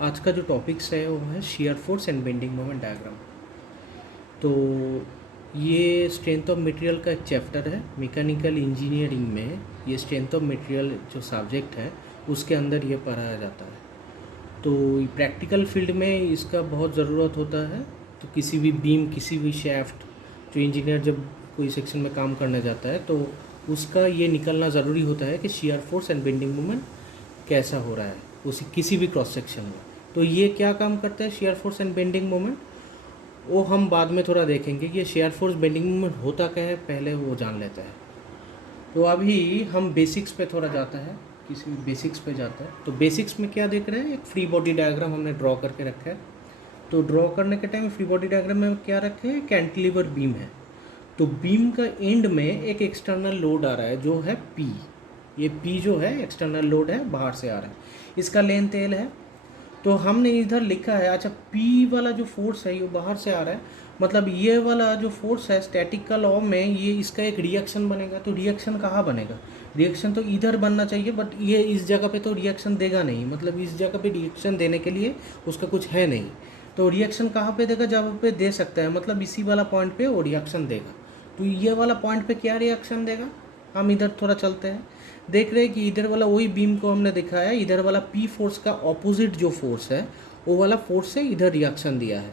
आज का जो टॉपिक्स है वो है shear force and bending moment diagram. तो ये स्ट्रेंथ ऑफ मटेरियल का एक चैप्टर है मैकेनिकल इंजीनियरिंग में। ये स्ट्रेंथ ऑफ मटेरियल जो सब्जेक्ट है उसके अंदर ये पढ़ाया जाता है। तो प्रैक्टिकल फील्ड में इसका बहुत ज़रूरत होता है। तो किसी भी बीम, किसी भी शैफ्ट, जो इंजीनियर जब कोई सेक्शन में काम करने जाता है तो उसका ये निकलना ज़रूरी होता है कि shear force and bending moment कैसा हो रहा है उसी किसी भी क्रॉस सेक्शन में। तो ये क्या काम करता है shear force and bending moment, वो हम बाद में थोड़ा देखेंगे कि ये शेयर फोर्स बेंडिंग मोमेंट होता क्या है, पहले वो जान लेते हैं। तो अभी हम बेसिक्स पे थोड़ा जाता है, किसी बेसिक्स पे जाता है। तो बेसिक्स में क्या देख रहे हैं, एक फ्री बॉडी डायग्राम हमने ड्रॉ करके रखा है। तो ड्रॉ करने के टाइम फ्री बॉडी डायग्राम में क्या रखे हैं, कैंटिलीवर बीम है। तो बीम का एंड में एक एक्सटर्नल लोड आ रहा है जो है पी। ये पी जो है एक्सटर्नल लोड है, बाहर से आ रहा है, इसका लेंथ एल है। तो हमने इधर लिखा है, अच्छा पी वाला जो फोर्स है ये बाहर से आ रहा है, मतलब ये वाला जो फोर्स है स्टैटिकल लॉ में ये इसका एक रिएक्शन बनेगा। तो रिएक्शन कहाँ बनेगा, रिएक्शन तो इधर बनना चाहिए, बट ये इस जगह पे तो रिएक्शन देगा नहीं, मतलब इस जगह पे रिएक्शन देने के लिए उसका कुछ है नहीं। तो रिएक्शन कहाँ पे देगा, जहाँ पे दे सकता है, मतलब इसी वाला पॉइंट पे वो रिएक्शन देगा। तो ये वाला पॉइंट पे क्या रिएक्शन देगा, हम इधर थोड़ा चलते हैं। देख रहे हैं कि इधर वाला वही बीम को हमने दिखाया, इधर वाला पी फोर्स का ऑपोजिट जो फोर्स है वो वाला फोर्स से इधर रिएक्शन दिया है।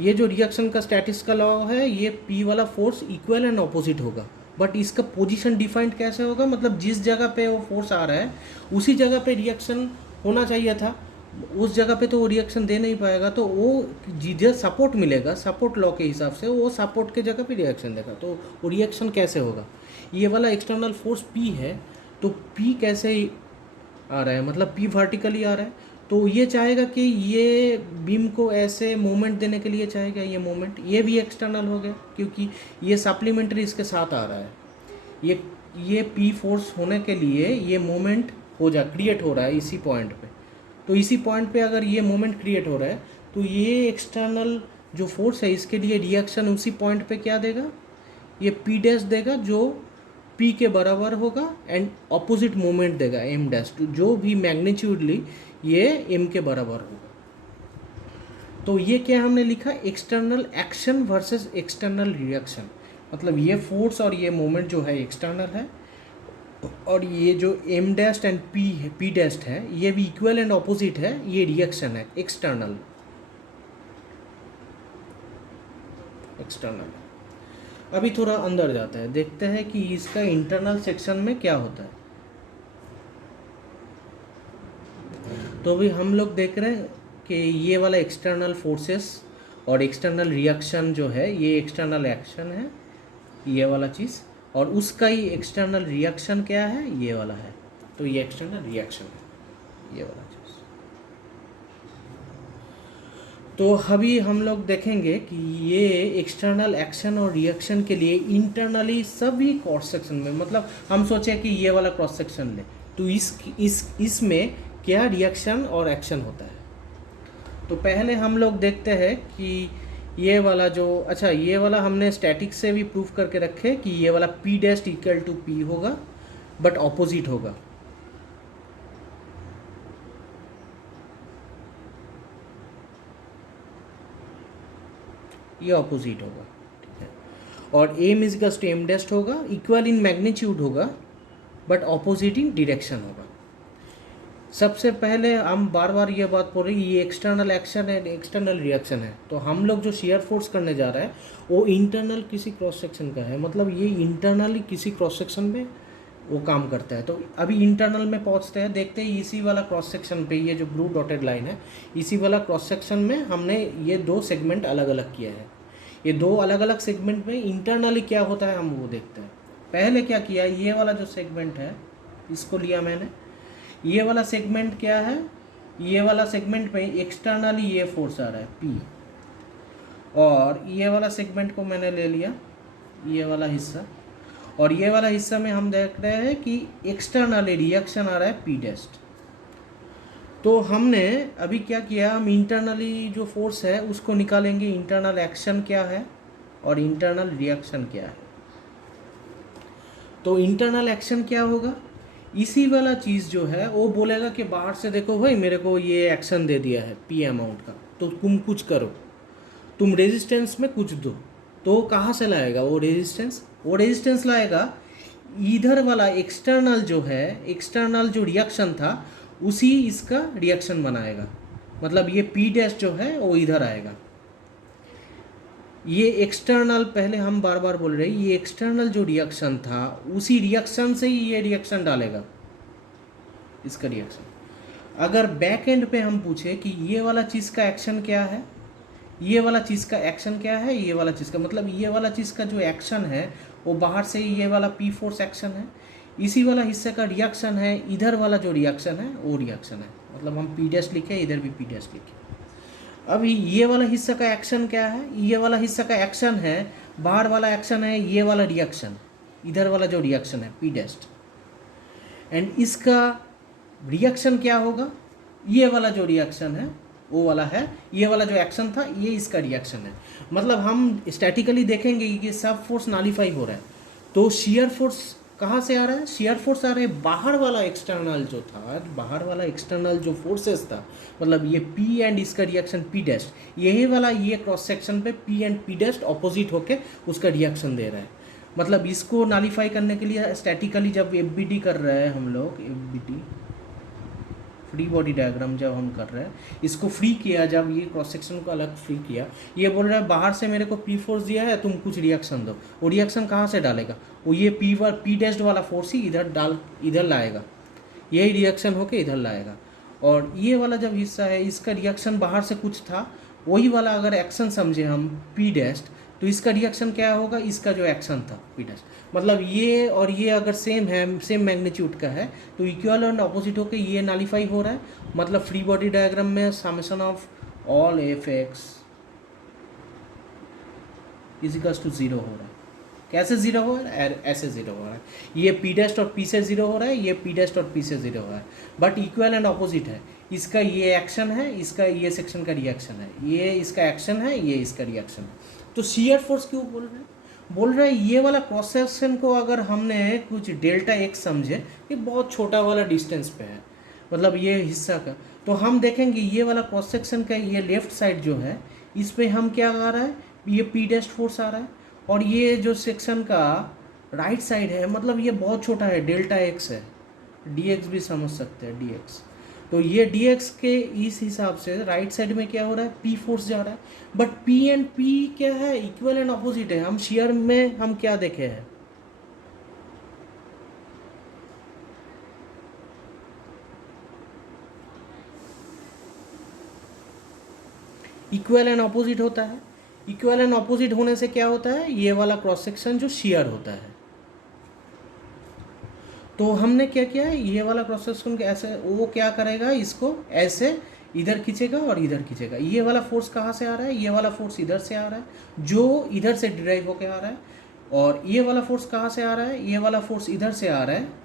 ये जो रिएक्शन का स्टैटिक्स का लॉ है, ये पी वाला फोर्स इक्वल एंड ऑपोजिट होगा, बट इसका पोजीशन डिफाइंड कैसे होगा, मतलब जिस जगह पे वो फोर्स आ रहा है उसी जगह पे रिएक्शन होना चाहिए था। उस जगह पे तो वो रिएक्शन दे नहीं पाएगा, तो वो जिधर सपोर्ट मिलेगा, सपोर्ट लॉ के हिसाब से वो सपोर्ट के जगह पे रिएक्शन देगा। तो वो रिएक्शन कैसे होगा, ये वाला एक्सटर्नल फोर्स पी है, तो पी कैसे आ रहा है, मतलब पी वर्टिकली आ रहा है। तो ये चाहेगा कि ये बीम को ऐसे मूवमेंट देने के लिए चाहेगा, ये मूवमेंट ये भी एक्सटर्नल हो गया क्योंकि ये सप्लीमेंट्री इसके साथ आ रहा है। ये पी फोर्स होने के लिए ये मूवमेंट क्रिएट हो रहा है इसी पॉइंट पे। तो इसी पॉइंट पे अगर ये मूवमेंट क्रिएट हो रहा है तो ये एक्सटर्नल जो फोर्स है इसके लिए रिएक्शन उसी पॉइंट पे क्या देगा, ये पी डैश देगा जो पी के बराबर होगा, एंड ऑपोजिट मोमेंट देगा एम डैश टू, जो भी मैग्नीट्यूडली ये एम के बराबर होगा। तो ये क्या हमने लिखा, external action versus external reaction, मतलब ये फोर्स और ये मोमेंट जो है एक्सटर्नल है, और ये जो M dash and P dash है ये भी इक्वल एंड ऑपोजिट है, ये रिएक्शन है एक्सटर्नल। अभी थोड़ा अंदर जाता है, देखते हैं कि इसका इंटरनल सेक्शन में क्या होता है। तो अभी हम लोग देख रहे हैं कि ये वाला एक्सटर्नल फोर्सेस और एक्सटर्नल रिएक्शन जो है, ये एक्सटर्नल एक्शन है ये वाला चीज़, और उसका ही एक्सटर्नल रिएक्शन क्या है, ये वाला है। तो ये एक्सटर्नल रिएक्शन है ये वाला चीज़। तो अभी हम लोग देखेंगे कि ये एक्सटर्नल एक्शन और रिएक्शन के लिए इंटरनली सभी क्रॉस सेक्शन में, मतलब हम सोचे कि ये वाला क्रॉस सेक्शन ले, तो इसमें क्या रिएक्शन और एक्शन होता है। तो पहले हम लोग देखते हैं कि ये वाला जो, अच्छा ये वाला हमने स्टैटिक से भी प्रूफ करके रखे कि ये वाला P dash equal to P होगा, बट ऑपोजिट होगा। ये ऑपोजिट होगा, ठीक है। और M is just M dash होगा, इक्वल इन मैग्नीट्यूड होगा, बट ऑपोजिट इन डायरेक्शन होगा। सबसे पहले हम बार बार ये बात बोल रही, ये एक्सटर्नल एक्शन है, एक्सटर्नल रिएक्शन है। तो हम लोग जो शेयर फोर्स करने जा रहा है वो इंटरनल किसी क्रॉस सेक्शन का है, मतलब ये इंटरनली किसी क्रॉस सेक्शन में वो काम करता है। तो अभी इंटरनल में पहुंचते हैं, देखते हैं इसी वाला क्रॉस सेक्शन पे, ये जो ब्लू डॉटेड लाइन है, इसी वाला क्रॉस सेक्शन में हमने ये दो सेगमेंट अलग अलग किया है। ये दो अलग अलग सेगमेंट में इंटरनली क्या होता है हम वो देखते हैं। पहले क्या किया, ये वाला जो सेगमेंट है इसको लिया मैंने, ये वाला सेगमेंट क्या है, ये वाला सेगमेंट में एक्सटर्नली ये फोर्स आ रहा है पी, और ये वाला सेगमेंट को मैंने ले लिया ये वाला हिस्सा, और ये वाला हिस्सा में हम देख रहे हैं कि एक्सटर्नली रिएक्शन आ रहा है पी डेस्ट। तो हमने अभी क्या किया, हम इंटरनली जो फोर्स है उसको निकालेंगे, इंटरनल एक्शन क्या है और इंटरनल रिएक्शन क्या है। तो इंटरनल एक्शन क्या होगा, इसी वाला चीज़ जो है वो बोलेगा कि बाहर से देखो भाई मेरे को ये एक्शन दे दिया है पी अमाउंट का, तो तुम कुछ करो, तुम रेजिस्टेंस में कुछ दो। तो कहाँ से लाएगा वो रेजिस्टेंस? वो रेजिस्टेंस लाएगा इधर वाला एक्सटर्नल जो है, एक्सटर्नल जो रिएक्शन था उसी इसका रिएक्शन बनाएगा। मतलब ये पी डैश जो है वो इधर आएगा। ये एक्सटर्नल, पहले हम बार बार बोल रहे हैं, ये एक्सटर्नल जो रिएक्शन था उसी रिएक्शन से ही ये रिएक्शन डालेगा, इसका रिएक्शन। अगर बैक एंड पे हम पूछे कि ये वाला चीज़ का एक्शन क्या है, ये वाला चीज़ का एक्शन क्या है, ये वाला चीज़ का, मतलब ये वाला चीज़ का जो एक्शन है वो बाहर से ही ये वाला पी फोर्स एक्शन है, इसी वाला हिस्से का रिएक्शन है इधर वाला जो रिएक्शन है वो रिएक्शन है। मतलब हम पी डैश लिखे, इधर भी पी डैश लिखे। अभी ये वाला हिस्सा का एक्शन क्या है? ये वाला हिस्सा का एक्शन है, बाहर वाला एक्शन है ये वाला रिएक्शन, इधर वाला जो रिएक्शन है पी डैश, एंड इसका रिएक्शन क्या होगा? ये वाला जो रिएक्शन है वो वाला है, ये वाला जो एक्शन था ये इसका रिएक्शन है। मतलब हम स्टैटिकली देखेंगे कि सब फोर्स नालीफाई हो रहा है, तो शियर फोर्स कहाँ से आ रहा है? शियर फोर्स आ रहा है बाहर वाला एक्सटर्नल जो था, बाहर वाला एक्सटर्नल जो फोर्सेस था, मतलब ये पी एंड इसका रिएक्शन पी डैश, यही वाला ये क्रॉस सेक्शन पे P and P dash opposite होके उसका रिएक्शन दे रहा है। मतलब इसको नालीफाई करने के लिए स्टैटिकली जब एफ कर रहे हैं हम लोग, एफ फ्री बॉडी डायग्राम जब हम कर रहे हैं, इसको फ्री किया, जब ये क्रॉस सेक्शन को अलग फ्री किया, ये बोल रहा है बाहर से मेरे को पी फोर्स दिया है, तुम कुछ रिएक्शन दो। वो रिएक्शन कहाँ से डालेगा? वो ये पी डैश वाला फोर्स ही इधर लाएगा, यही रिएक्शन होके इधर लाएगा। और ये वाला जब हिस्सा है इसका रिएक्शन बाहर से कुछ था, वही वाला अगर एक्शन समझे हम पी डैश, तो इसका रिएक्शन क्या होगा? इसका जो एक्शन था पी डैश, मतलब ये और ये अगर सेम है, सेम मैग्नीट्यूड का है, तो इक्वल एंड ऑपोजिट होकर ये नालीफाई हो रहा है। मतलब फ्री बॉडी डायग्राम में summation of all F X equals to zero हो रहा है। कैसे जीरो हो रहा है? ऐसे जीरो हो रहा है। ये पी डैश और पी से जीरो हो रहा है, ये पी डैश और पी से जीरो हो रहा है, बट इक्वल एंड ऑपोजिट है। इसका ये एक्शन है, इसका ये सेक्शन का रिएक्शन है, ये इसका एक्शन है, ये इसका रिएक्शन है। तो शियर फोर्स क्यों बोल रहे हैं? बोल रहे हैं ये वाला क्रॉस सेक्शन को अगर हमने कुछ डेल्टा एक्स समझे, ये बहुत छोटा वाला डिस्टेंस पे है, मतलब ये हिस्सा का, तो हम देखेंगे ये वाला क्रॉस सेक्शन का ये लेफ्ट साइड जो है, इस पे हम क्या आ रहा है? ये पी डैश फोर्स आ रहा है, और ये जो सेक्शन का राइट साइड है, मतलब ये बहुत छोटा है, डेल्टा एक्स है, डी एक्स भी समझ सकते हैं, डी एक्स। तो ये डी एक्स के इस हिसाब से राइट साइड में क्या हो रहा है? पी फोर्स जा रहा है, बट पी एंड पी क्या है? इक्वल एंड ऑपोजिट है। हम शियर में हम क्या देखे हैं? इक्वल एंड ऑपोजिट होता है। इक्वल एंड ऑपोजिट होने से क्या होता है? ये वाला क्रॉस सेक्शन जो शियर होता है, तो हमने क्या किया है? ये वाला क्रॉस सेक्शन ऐसे वो क्या करेगा? इसको ऐसे इधर खींचेगा और इधर खींचेगा। ये वाला फोर्स कहाँ से आ रहा है? ये वाला फोर्स इधर से आ रहा है, जो इधर से डिराइव होके आ रहा है। और ये वाला फोर्स कहाँ से आ रहा है? ये वाला फोर्स इधर से आ रहा है,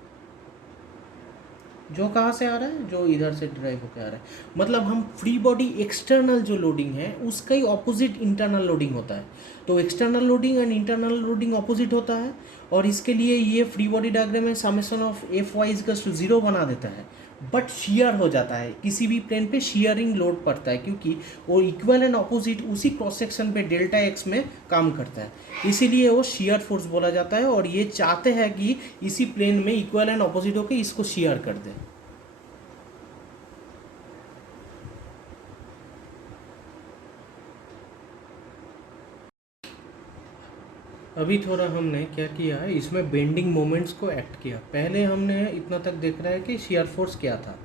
जो कहाँ से आ रहा है? जो इधर से ड्राइव होकर आ रहा है। मतलब हम फ्री बॉडी एक्सटर्नल जो लोडिंग है उसका ही ऑपोजिट इंटरनल लोडिंग होता है। तो external loading and internal loading opposite होता है, और इसके लिए ये फ्री बॉडी डायग्राम में summation of F Y equals to zero बना देता है, बट शियर हो जाता है। किसी भी प्लेन पे शियरिंग लोड पड़ता है, क्योंकि वो इक्वल एंड ऑपोजिट उसी क्रॉस सेक्शन पे डेल्टा एक्स में काम करता है, इसीलिए वो शियर फोर्स बोला जाता है। और ये चाहते हैं कि इसी प्लेन में इक्वल एंड ऑपोजिट होकर इसको शियर कर दे। अभी थोड़ा हमने क्या किया है, इसमें बेंडिंग मोमेंट्स को एक्ट किया। पहले हमने इतना तक देख रहा है कि शियर फोर्स क्या था,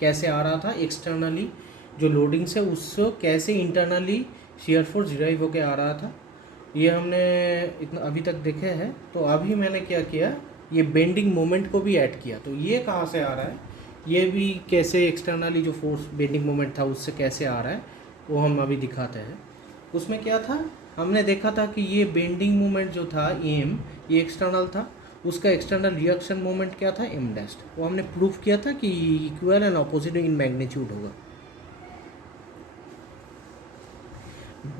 कैसे आ रहा था एक्सटर्नली जो लोडिंग से, उससे कैसे इंटरनली शियर फोर्स डिराइव होके आ रहा था, ये हमने इतना अभी तक देखे हैं। तो अभी मैंने क्या किया, ये बेंडिंग मोमेंट को भी ऐड किया। तो ये कहाँ से आ रहा है, ये भी कैसे एक्सटर्नली जो फोर्स बेंडिंग मोमेंट था उससे कैसे आ रहा है, वो हम अभी दिखाते हैं। उसमें क्या था, हमने देखा था कि ये बेंडिंग मोमेंट जो था एम, ये एक्सटर्नल था, उसका एक्सटर्नल रिएक्शन मोमेंट क्या था? M dash. वो हमने प्रूफ किया था कि equal and opposite in magnitude होगा,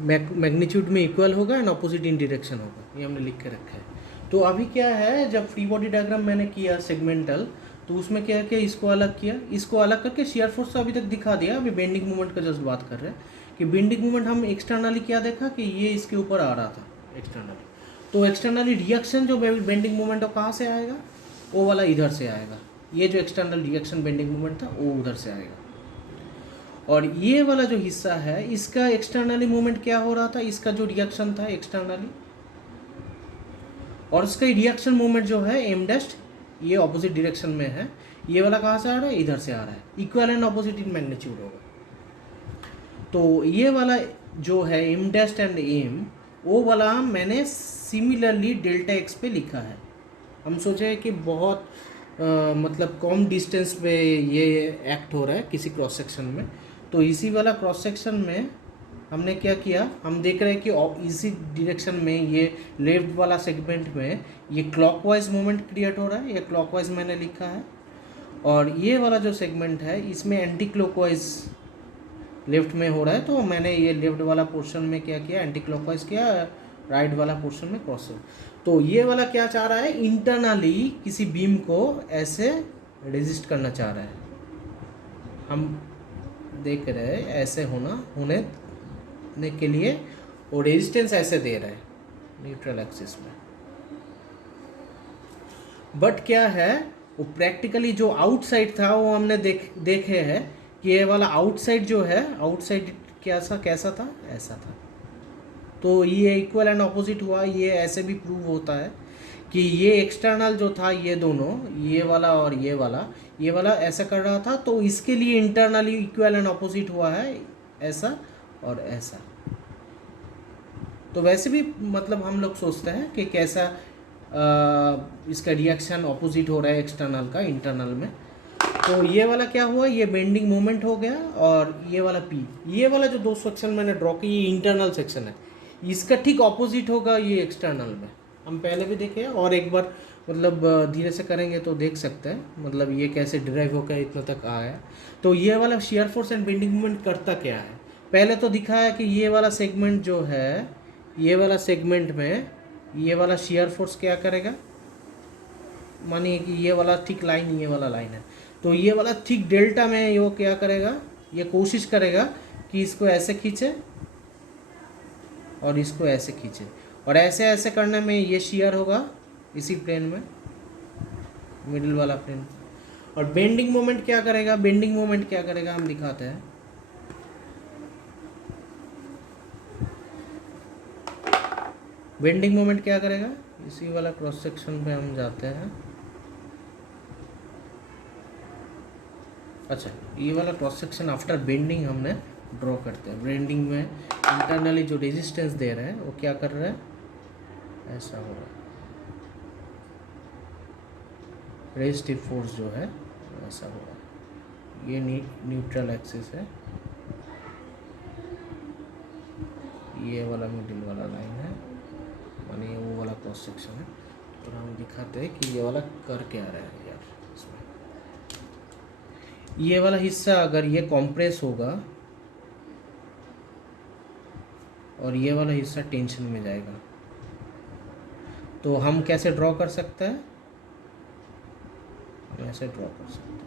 मैग्नीट्यूड में इक्वल होगा एंड ऑपोजिट इन डायरेक्शन होगा, ये हमने लिख के रखा है। तो अभी क्या है, जब फ्री बॉडी डायग्राम मैंने किया सेगमेंटल, तो उसमें क्या किया, इसको अलग किया, इसको अलग करके शियर फोर्स तो अभी तक दिखा दिया। अभी बेंडिंग मोमेंट का जस्ट बात कर रहे हैं कि बेंडिंग मोमेंट हम एक्सटर्नली क्या देखा कि ये इसके ऊपर आ रहा था एक्सटर्नली। तो एक्सटर्नली रिएक्शन जो बेंडिंग मोमेंट है कहाँ से आएगा, वो वाला इधर से आएगा। ये जो एक्सटर्नल रिएक्शन बेंडिंग मोमेंट था वो उधर से आएगा। और ये वाला जो हिस्सा है इसका एक्सटर्नली मूवमेंट क्या हो रहा था, इसका जो रिएक्शन था एक्सटर्नली, और इसका रिएक्शन मूवमेंट जो है एम डैश ये ऑपोजिट डायरेक्शन में है। ये वाला कहाँ से आ रहा है, इधर से आ रहा है। Equal and opposite in magnitude होगा। तो ये वाला जो है एम डैश एंड एम, वो वाला मैंने सिमिलरली डेल्टा एक्स पे लिखा है। हम सोचे कि बहुत मतलब कम डिस्टेंस पे ये एक्ट हो रहा है किसी क्रॉस सेक्शन में, तो इसी वाला क्रॉस सेक्शन में हमने क्या किया, हम देख रहे हैं कि इसी डायरेक्शन में ये लेफ्ट वाला सेगमेंट में ये क्लॉकवाइज मूवमेंट क्रिएट हो रहा है, ये क्लॉकवाइज मैंने लिखा है। और ये वाला जो सेगमेंट है इसमें एंटी क्लॉकवाइज लेफ्ट में हो रहा है, तो मैंने ये लेफ्ट वाला पोर्शन में क्या किया, एंटी क्लॉकवाइज किया, राइट वाला पोर्शन में क्रॉस। तो ये वाला क्या चाह रहा है, इंटरनली किसी बीम को ऐसे रेजिस्ट करना चाह रहा है। हम देख रहे हैं ऐसे होने के लिए वो रेजिस्टेंस ऐसे दे रहा है न्यूट्रल एक्सिस में। बट क्या है, वो प्रैक्टिकली जो आउटसाइड था वो हमने देखे हैं कि ये वाला आउटसाइड जो है, आउटसाइड कैसा था, ऐसा था। तो ये इक्वल एंड ऑपोजिट हुआ। ये ऐसे भी प्रूव होता है कि ये एक्सटर्नल जो था, ये दोनों, ये वाला और ये वाला ऐसा कर रहा था, तो इसके लिए इंटरनली इक्वल एंड ऑपोजिट हुआ है, ऐसा और ऐसा। तो वैसे भी मतलब हम लोग सोचते हैं कि कैसा इसका रिएक्शन ऑपोजिट हो रहा है एक्सटर्नल का इंटरनल में। तो ये वाला क्या हुआ, ये बेंडिंग मोमेंट हो गया। और ये वाला पी, ये वाला जो दो सेक्शन मैंने ड्रॉ किया, ये इंटरनल सेक्शन है, इसका ठीक ऑपोजिट होगा ये एक्सटर्नल में। हम पहले भी देखे और एक बार मतलब धीरे से करेंगे तो देख सकते हैं मतलब ये कैसे ड्राइव होकर इतना तक आया। तो ये वाला shear force and bending moment करता क्या है, पहले तो दिखाया कि ये वाला सेगमेंट जो है, ये वाला सेगमेंट में ये वाला शियर फोर्स क्या करेगा, मानिए कि ये वाला ठीक लाइन, ये वाला लाइन है, तो ये वाला ठीक डेल्टा में ये क्या करेगा, ये कोशिश करेगा कि इसको ऐसे खींचे और इसको ऐसे खींचे, और ऐसे ऐसे करने में ये शियर होगा इसी प्लेन में, मिडिल वाला प्लेन। और बेंडिंग मोमेंट क्या करेगा, बेंडिंग मोमेंट क्या करेगा हम दिखाते हैं। बेंडिंग मोमेंट क्या करेगा, इसी वाला क्रॉस सेक्शन पे हम जाते हैं। अच्छा, ये वाला क्रॉस सेक्शन आफ्टर बेंडिंग हमने ड्रॉ करते हैं। बेंडिंग में इंटरनली जो रेजिस्टेंस दे रहे हैं वो क्या कर रहा है, ऐसा हो रहा है, रेजिस्टिव फोर्स जो है ऐसा हो रहा है। ये न्यूट्रल एक्सिस है, ये वाला मिडिल वाला लाइन है, माने ये वो वाला क्रॉस सेक्शन है। तो हम दिखाते हैं कि ये वाला कर क्या रहा है यार इसमें। ये वाला हिस्सा अगर ये कॉम्प्रेस होगा और ये वाला हिस्सा टेंशन में जाएगा, तो हम कैसे ड्रॉ कर सकते हैं, हम ऐसे ड्रॉ कर सकते हैं,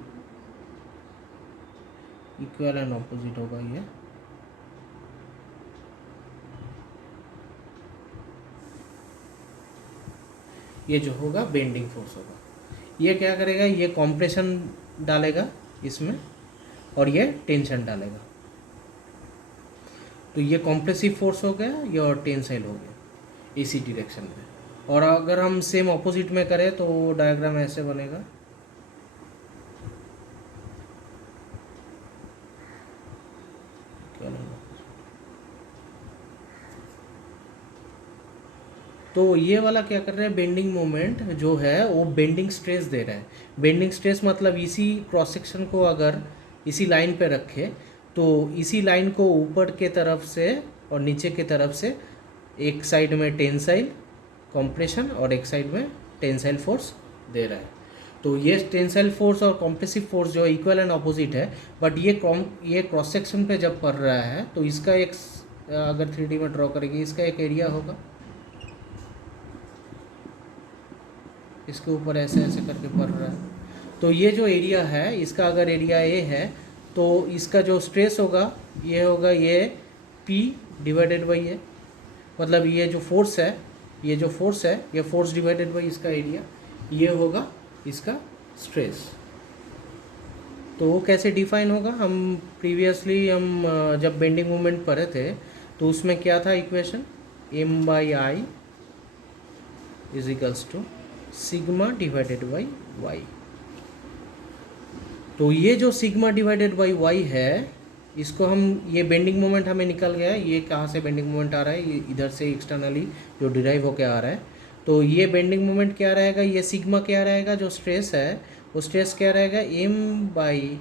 इक्वल एंड ऑपोजिट होगा ये जो होगा बेंडिंग फोर्स होगा। ये क्या करेगा, ये कॉम्प्रेशन डालेगा इसमें और ये टेंशन डालेगा। तो ये कॉम्प्रेसिव फोर्स हो गया, ये और टेंसाइल हो गया इसी डायरेक्शन में। और अगर हम सेम ऑपोजिट में करें तो डायग्राम ऐसे बनेगा। तो ये वाला क्या कर रहा है, बेंडिंग मोमेंट जो है वो बेंडिंग स्ट्रेस दे रहा है। बेंडिंग स्ट्रेस मतलब इसी क्रॉस सेक्शन को अगर इसी लाइन पे रखे तो इसी लाइन को ऊपर के तरफ से और नीचे के तरफ से एक साइड में टेंसाइल कॉम्प्रेशन और एक साइड में टेंसाइल फोर्स दे रहा है। तो ये टेंसाइल फोर्स और कॉम्प्रेसिव फोर्स जो इक्वल एंड ऑपोजिट है, बट ये क्रॉस सेक्शन पे जब पड़ रहा है तो इसका एक, अगर 3D में ड्रॉ करेंगे, इसका एक एरिया होगा, इसके ऊपर ऐसे ऐसे करके पड़ रहा है। तो ये जो एरिया है इसका अगर एरिया ए है तो इसका जो स्ट्रेस होगा ये पी डिवाइडेड बाई ए, मतलब ये जो फोर्स है ये फोर्स डिवाइडेड बाई इसका एरिया, ये होगा इसका स्ट्रेस। तो वो कैसे डिफाइन होगा, हम प्रीवियसली जब बेंडिंग मोमेंट पढ़े थे तो उसमें क्या था equation, M by I is equals to sigma divided by Y. तो ये जो सिग्मा डिवाइडेड बाई वाई है इसको हम, ये बेंडिंग मोमेंट हमें निकल गया है, ये कहाँ से बेंडिंग मोमेंट आ रहा है, ये इधर से एक्सटर्नली जो डिराइव होके आ रहा है। तो ये बेंडिंग मोमेंट क्या रहेगा, ये सिग्मा क्या रहेगा, जो स्ट्रेस है वो स्ट्रेस क्या रहेगा, M by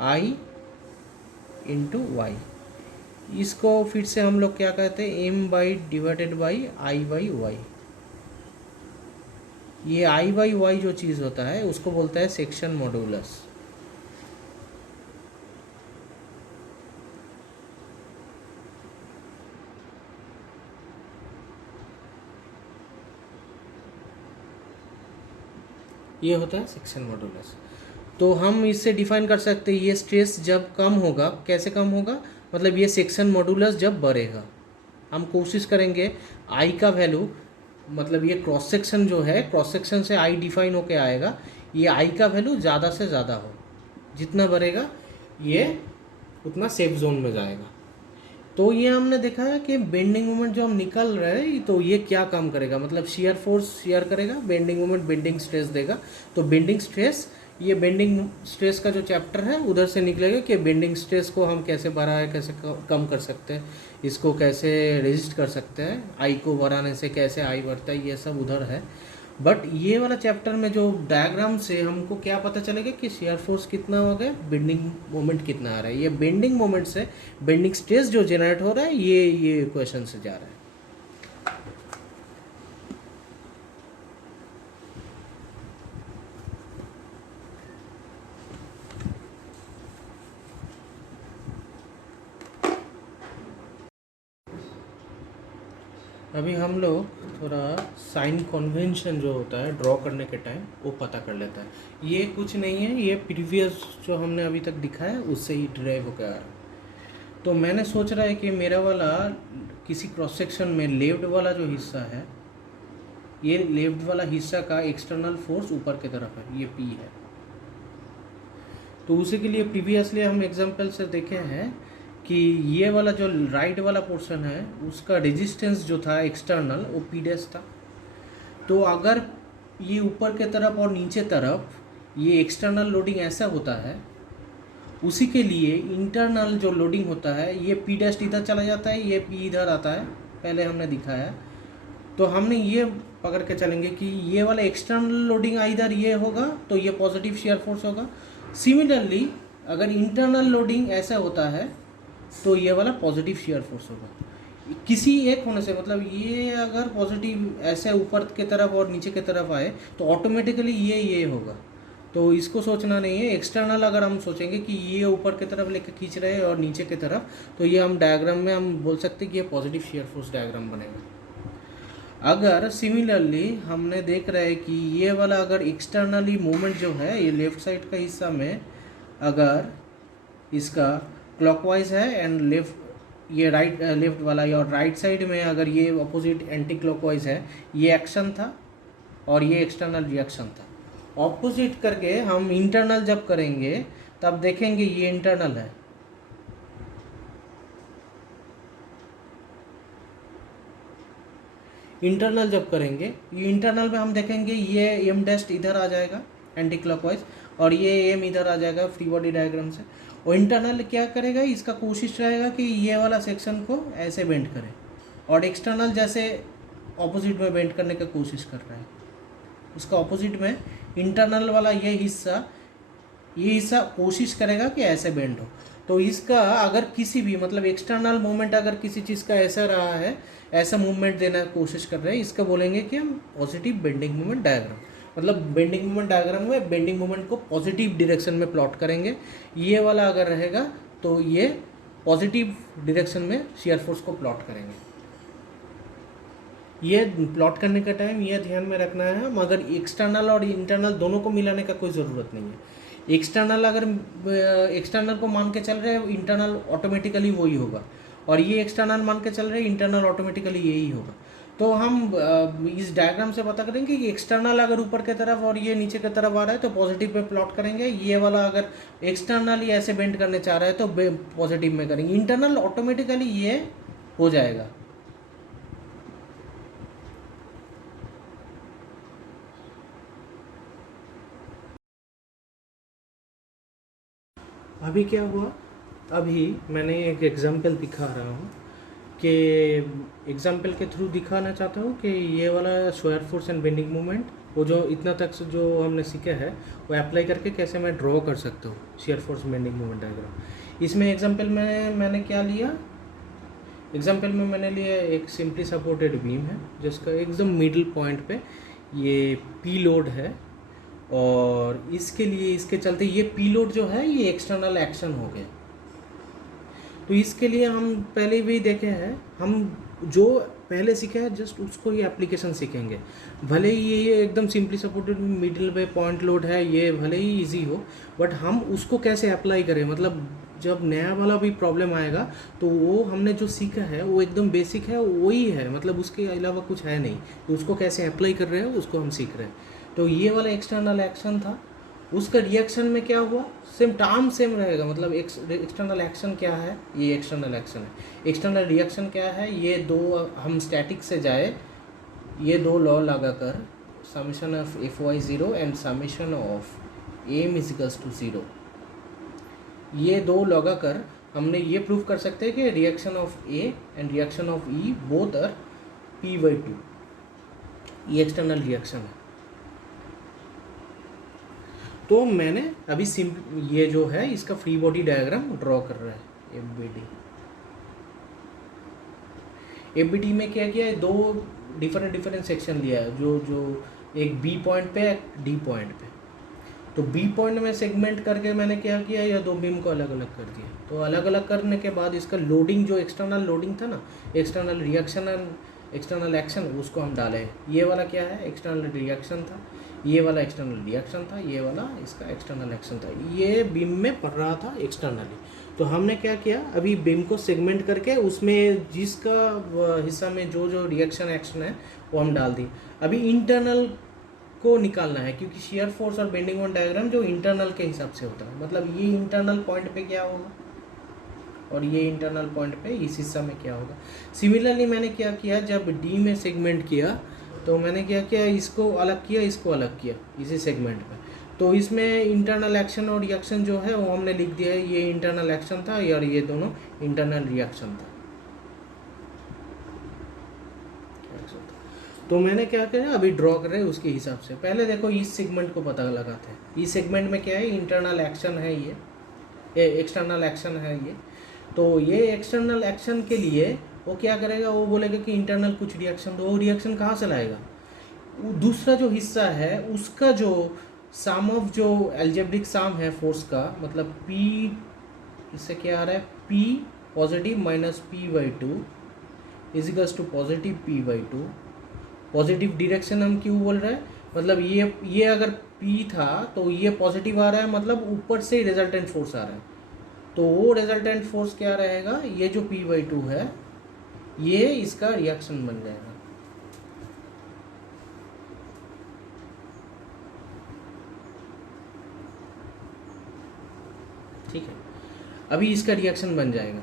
I into Y. इसको फिर से हम लोग क्या कहते हैं, M by divided by I by Y. ये आई बाई वाई जो चीज़ होता है उसको बोलता है सेक्शन मॉड्यूलस। ये होता है सेक्शन मॉड्यूलस। तो हम इससे डिफाइन कर सकते हैं ये स्ट्रेस जब कम होगा, कैसे कम होगा, मतलब ये सेक्शन मॉड्यूलस जब बढ़ेगा। हम कोशिश करेंगे आई का वैल्यू, मतलब ये क्रॉस सेक्शन जो है, क्रॉस सेक्शन से आई डिफाइन होके आएगा, ये आई का वैल्यू ज़्यादा से ज़्यादा हो, जितना बढ़ेगा ये उतना सेफ जोन में जाएगा। तो ये हमने देखा है कि बेंडिंग मोमेंट जो हम निकल रहे हैं तो ये क्या काम करेगा, मतलब शियर फोर्स शियर करेगा, बेंडिंग मोमेंट बेंडिंग स्ट्रेस देगा। तो बेंडिंग स्ट्रेस, ये बेंडिंग स्ट्रेस का जो चैप्टर है उधर से निकलेगा कि बेंडिंग स्ट्रेस को हम कैसे बढ़ाए, कैसे कम कर सकते हैं, इसको कैसे रेजिस्ट कर सकते हैं, आई को बढ़ाने से कैसे आई बढ़ता है, ये सब उधर है। बट ये वाला चैप्टर में जो डायग्राम से हमको क्या पता चलेगा कि शियर फोर्स कितना हो गया, बेंडिंग मोमेंट कितना आ रहा है। ये बेंडिंग मोमेंट से बेंडिंग स्ट्रेस जो जनरेट हो रहा है ये इक्वेशन से जा रहा है। अभी हम लोग थोड़ा साइन कन्वेंशन जो होता है ड्रॉ करने के टाइम वो पता कर लेता है। ये कुछ नहीं है, ये प्रीवियस जो हमने अभी तक दिखाया उससे ही ड्राइव होकर आ रहा है। तो मैंने सोच रहा है कि मेरा वाला किसी क्रॉस सेक्शन में लेफ्ट वाला जो हिस्सा है, ये लेफ्ट वाला हिस्सा का एक्सटर्नल फोर्स ऊपर की तरफ है, ये पी है। तो उसी के लिए प्रीवियसली हम एग्जाम्पल से देखे हैं कि ये वाला जो राइट वाला पोर्शन है उसका रेजिस्टेंस जो था एक्सटर्नल वो पी डैश था। तो अगर ये ऊपर के तरफ और नीचे तरफ ये एक्सटर्नल लोडिंग ऐसा होता है, उसी के लिए इंटरनल जो लोडिंग होता है ये पी डैश इधर चला जाता है, ये पी इधर आता है, पहले हमने दिखाया। तो हमने ये पकड़ के चलेंगे कि ये वाला एक्सटर्नल लोडिंग इधर ये होगा तो ये पॉजिटिव शियर फोर्स होगा। सिमिलरली अगर इंटरनल लोडिंग ऐसा होता है तो ये वाला पॉजिटिव शियर फोर्स होगा। किसी एक होने से, मतलब ये अगर पॉजिटिव ऐसे ऊपर के तरफ और नीचे के तरफ आए तो ऑटोमेटिकली ये होगा। तो इसको सोचना नहीं है। एक्सटर्नल अगर हम सोचेंगे कि ये ऊपर की तरफ लेकर खींच रहे हैं और नीचे की तरफ, तो ये हम डायग्राम में हम बोल सकते हैं कि ये पॉजिटिव शियर फोर्स डायग्राम बनेगा। अगर सिमिलरली हमने देख रहे हैं कि ये वाला अगर एक्सटर्नली मूवमेंट जो है ये लेफ्ट साइड का हिस्सा में अगर इसका क्लॉकवाइज है एंड लेफ्ट, ये राइट लेफ्ट वाला, और राइट साइड में अगर ये अपोजिट एंटी क्लॉकवाइज है, ये एक्शन था और ये एक्सटर्नल रिएक्शन था। ऑपोजिट करके हम इंटरनल जब करेंगे तब देखेंगे ये इंटरनल है, इंटरनल जब करेंगे ये इंटरनल में हम देखेंगे ये एम डैस्ट इधर आ जाएगा एंटी क्लॉकवाइज और ये एम इधर आ जाएगा फ्री बॉडी डायग्राम से। और इंटरनल क्या करेगा, इसका कोशिश रहेगा कि ये वाला सेक्शन को ऐसे बेंड करे और एक्सटर्नल जैसे ऑपोजिट में बेंड करने का कोशिश कर रहा है, उसका ऑपोजिट में इंटरनल वाला ये हिस्सा कोशिश करेगा कि ऐसे बेंड हो। तो इसका अगर किसी भी, मतलब एक्सटर्नल मूवमेंट अगर किसी चीज़ का ऐसा रहा है, ऐसा मूवमेंट देना कोशिश कर रहे हैं, इसका बोलेंगे कि हम पॉजिटिव बेंडिंग मूवमेंट डायग्राम। मतलब बेंडिंग मूवमेंट डायग्राम में बेंडिंग मूवमेंट को पॉजिटिव डायरेक्शन में प्लॉट करेंगे। ये वाला अगर रहेगा तो ये पॉजिटिव डायरेक्शन में शियर फोर्स को प्लॉट करेंगे। ये प्लॉट करने का टाइम ये ध्यान में रखना है, मगर एक्सटर्नल और इंटरनल दोनों को मिलाने का कोई ज़रूरत नहीं है। एक्सटर्नल अगर एक्सटर्नल को मान के चल रहे हैं, इंटरनल ऑटोमेटिकली वही होगा, और ये एक्सटर्नल मान के चल रहे हैं, इंटरनल ऑटोमेटिकली यही होगा। तो हम इस डायग्राम से पता करेंगे कि एक्सटर्नल अगर ऊपर की तरफ और ये नीचे की तरफ आ रहा है तो पॉजिटिव में प्लॉट करेंगे, ये वाला अगर एक्सटर्नली ऐसे बेंड करने चाह रहा है तो पॉजिटिव में करेंगे, इंटरनल ऑटोमेटिकली ये हो जाएगा। अभी क्या हुआ, अभी मैंने एक एग्जांपल दिखा रहा हूँ कि एग्जांपल के थ्रू दिखाना चाहता हूँ कि ये वाला shear force and bending moment, वो जो इतना तक से जो हमने सीखा है वो अप्लाई करके कैसे मैं ड्रॉ कर सकता हूँ shear force bending moment diagram. इसमें एग्जांपल में मैंने क्या लिया, एग्जांपल में मैंने लिया एक सिंपली सपोर्टेड बीम है जिसका एकदम मिडिल पॉइंट पे ये पी लोड है, और इसके लिए इसके चलते ये पी लोड जो है ये एक्सटर्नल एक्शन हो गया। तो इसके लिए हम पहले भी देखे हैं, हम जो पहले सीखे हैं जस्ट उसको ही एप्लीकेशन सीखेंगे। भले ही ये एकदम सिंपली सपोर्टेड मिडिल पे पॉइंट लोड है, ये भले ही इजी हो, बट हम उसको कैसे अप्लाई करें, मतलब जब नया वाला भी प्रॉब्लम आएगा तो वो हमने जो सीखा है वो एकदम बेसिक है, वही है, मतलब उसके अलावा कुछ है नहीं, तो उसको कैसे अप्लाई कर रहे हैं उसको हम सीख रहे हैं। तो ये वाला एक्सटर्नल एक्शन था, उसका रिएक्शन में क्या हुआ, सेम टर्म सेम रहेगा, मतलब एक्सटर्नल एक्शन क्या है, ये एक्सटर्नल एक्शन है, एक्सटर्नल रिएक्शन क्या है, ये दो, हम स्टैटिक से जाए, ये दो लॉ लगाकर summation of F Y zero and summation of M equals to zero, ये दो लगाकर हमने ये प्रूव कर सकते हैं कि reaction of A and reaction of E both are P/2, ये एक्सटर्नल रिएक्शन है। तो मैंने अभी ये जो है इसका फ्री बॉडी डायग्राम ड्रॉ कर रहा है एफबीडी में क्या किया है, दो डिफरेंट सेक्शन लिया है, जो एक बी पॉइंट पे एक डी पॉइंट पे। तो बी पॉइंट में सेगमेंट करके मैंने क्या किया, यह दो बीम को अलग अलग कर दिया। तो अलग अलग करने के बाद इसका लोडिंग, जो एक्सटर्नल लोडिंग था ना, external reaction and external action, उसको हम डाले। ये वाला क्या है, एक्सटर्नल रिएक्शन था, ये वाला एक्सटर्नल रिएक्शन था, ये वाला इसका एक्सटर्नल एक्शन था, ये बीम में पड़ रहा था एक्सटर्नली। तो हमने क्या किया, अभी बीम को सेगमेंट करके उसमें जिसका हिस्सा में जो जो रिएक्शन एक्शन है वो हम डाल दिए। अभी इंटरनल को निकालना है, क्योंकि शियर फोर्स और बेंडिंग मोमेंट डायग्राम जो इंटरनल के हिसाब से होता है, मतलब ये इंटरनल पॉइंट पे क्या होगा और ये इंटरनल पॉइंट पे इस हिस्सा में क्या होगा। सिमिलरली मैंने क्या किया, जब डी में सेगमेंट किया तो मैंने क्या किया, इसको अलग किया, इसको अलग किया इसी सेगमेंट पे। तो इसमें इंटरनल एक्शन और रिएक्शन जो है वो हमने लिख दिया है, ये इंटरनल एक्शन था और ये दोनों इंटरनल रिएक्शन था। तो मैंने क्या किया, अभी ड्रॉ कर रहे हैं उसके हिसाब से। पहले देखो इस सेगमेंट को पता लगाते हैं, इस सेगमेंट में क्या है, इंटरनल एक्शन है, ये एक्सटर्नल एक्शन है ये। तो ये एक्सटर्नल एक्शन के लिए वो क्या करेगा, वो बोलेगा कि इंटरनल कुछ रिएक्शन, तो वो रिएक्शन कहाँ से लाएगा, दूसरा जो हिस्सा है उसका जो सम ऑफ जो एल्जेब्रिक सम है फोर्स का, मतलब P, इससे क्या आ रहा है, P positive minus P/2 equals to positive P/2। Positive direction हम क्यों बोल रहे हैं, मतलब ये अगर P था तो ये पॉजिटिव आ रहा है, मतलब ऊपर से रिजल्टेंट फोर्स आ रहा है। तो वो रिजल्टेंट फोर्स क्या रहेगा, ये जो P/2 है ये इसका रिएक्शन बन जाएगा। ठीक है, अभी इसका रिएक्शन बन जाएगा।